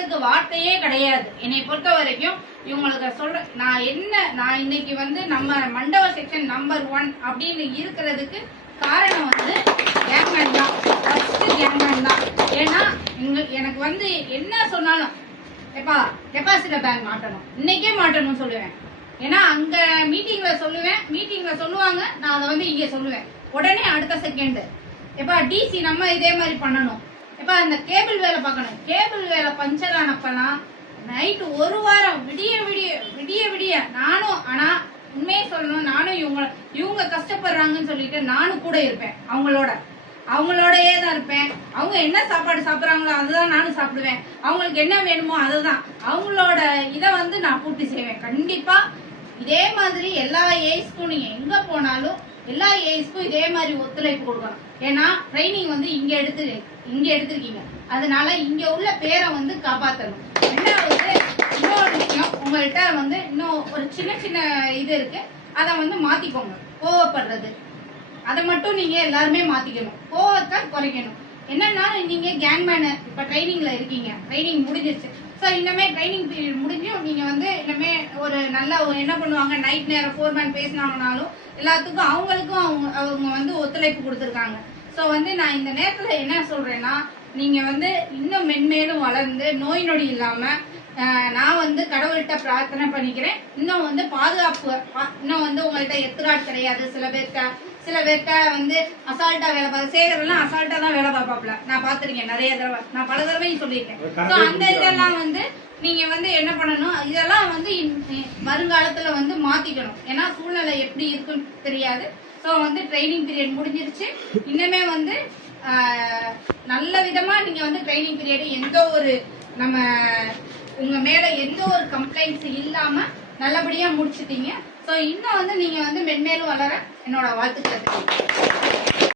சொல்றதுக்கு வார்த்தையே கிடையாது. என்னை பொறுத்த வரைக்கும் இவங்களுக்கு சொல்ற நான் இன்னைக்கு வந்து நம்ம மண்டப செக்ஷன் நம்பர் 1 அப்படின்னு இருக்கிறதுக்கு காரணம் வந்து கேங்மேன் தான். ஃபர்ஸ்ட் கேங்மேன் தான். ஏன்னா எனக்கு வந்து என்ன சொன்னாலும் எப்பா டெபாசிட் பேங்க் மாட்டணும், இன்னைக்கே மாட்டணும்னு சொல்லுவேன். ஏன்னா அங்க மீட்டிங்ல சொல்லுவாங்க, நான் அதை வந்து இங்க சொல்லுவேன். உடனே அடுத்த செகண்ட் எப்பா டிசி நம்ம இதே மாதிரி பண்ணணும், எப்பா இந்த கேபிள் வேலை பார்க்கணும். கேபிள் வேலை பஞ்சர் ஆனப்பெல்லாம் நைட்டு ஒரு வாரம் விடிய விடிய விடிய விடிய நானும், ஆனா உண்மையே சொல்லணும், நானும் இவங்க கஷ்டப்படுறாங்கன்னு சொல்லிட்டு நானும் கூட இருப்பேன். அவங்களோடயே தான் இருப்பேன். அவங்க என்ன சாப்பாடு சாப்பிட்றாங்களோ அதுதான் நானும் சாப்பிடுவேன். அவங்களுக்கு என்ன வேணுமோ அதுதான் அவங்களோட இதை வந்து நான் பூர்த்தி செய்வேன். கண்டிப்பா இதே மாதிரி எல்லா ஏஜ்க்கும் நீங்க எங்க போனாலும் எல்லா ஏஜ்க்கும் இதே மாதிரி ஒத்துழைப்பு கொடுக்கணும். ஏன்னா ட்ரைனிங் வந்து இங்க எடுத்திருக்கீங்க, அதனால இங்க உள்ள பேரை வந்து காப்பாற்றணும். ரெண்டாவது இன்னொரு விஷயம், உங்கள்கிட்ட வந்து இன்னும் ஒரு சின்ன சின்ன இது இருக்கு, அதை வந்து மாத்திக்கோங்க. கோவப்படுறது அதை மட்டும் நீங்க எல்லாருமே மாத்திக்கணும். கோவத்தை குறைக்கணும். என்னன்னா நீங்க கேங்மேன் இப்ப ட்ரைனிங்ல இருக்கீங்க, ட்ரைனிங் முடிஞ்சிருச்சு. ஸோ இன்னமே ட்ரைனிங் பீரியட் முடிஞ்சும் நீங்க வந்து இன்னமே ஒரு நல்ல என்ன பண்ணுவாங்க, நைட் நேரம் ஃபோர்மேன் பேசினாங்கனாலும் எல்லாத்துக்கும் அவங்களுக்கும் அவங்க வந்து ஒத்துழைப்பு கொடுத்துருக்காங்க. ஸோ வந்து நான் இந்த நேரத்துல என்ன சொல்றேன்னா, நீங்க வந்து இன்னும் மென்மேலும் வளர்ந்து நோய் நொடி இல்லாம நான் வந்து கடவுள்கிட்ட பிரார்த்தனை பண்ணிக்கிறேன். இன்னும் வந்து பாதுகாப்பு, இன்னும் வந்து உங்கள்கிட்ட எத்திராட் கிடையாது. சில பேர்கிட்ட வந்து அசால்ட்டா வேலை பார்க்க, சேகரெல்லாம் அசால்ட்டா தான் வேலை பார்ப்பாப்ல, நான் பார்த்திருக்கேன் நிறைய தடவை, நான் பல தடவையும் சொல்லியிருக்கேன். ஸோ அந்த இதெல்லாம் வந்து நீங்க வந்து என்ன பண்ணணும், இதெல்லாம் வந்து வருங்காலத்துல வந்து மாத்திக்கணும். ஏன்னா சூழ்நிலை எப்படி இருக்குன்னு தெரியாது. ஸோ வந்து ட்ரைனிங் பீரியட் முடிஞ்சிருச்சு. இன்னுமே வந்து நல்ல விதமா நீங்க வந்து ட்ரைனிங் பீரியட் எந்த ஒரு உங்க மேல எந்த ஒரு கம்ப்ளைண்ட்ஸ் இல்லாம நல்லபடியா முடிச்சிட்டீங்க. ஸோ இன்னும் வந்து நீங்க வந்து மென்மேலும் வளர என்னோட வாழ்த்துக்கள்.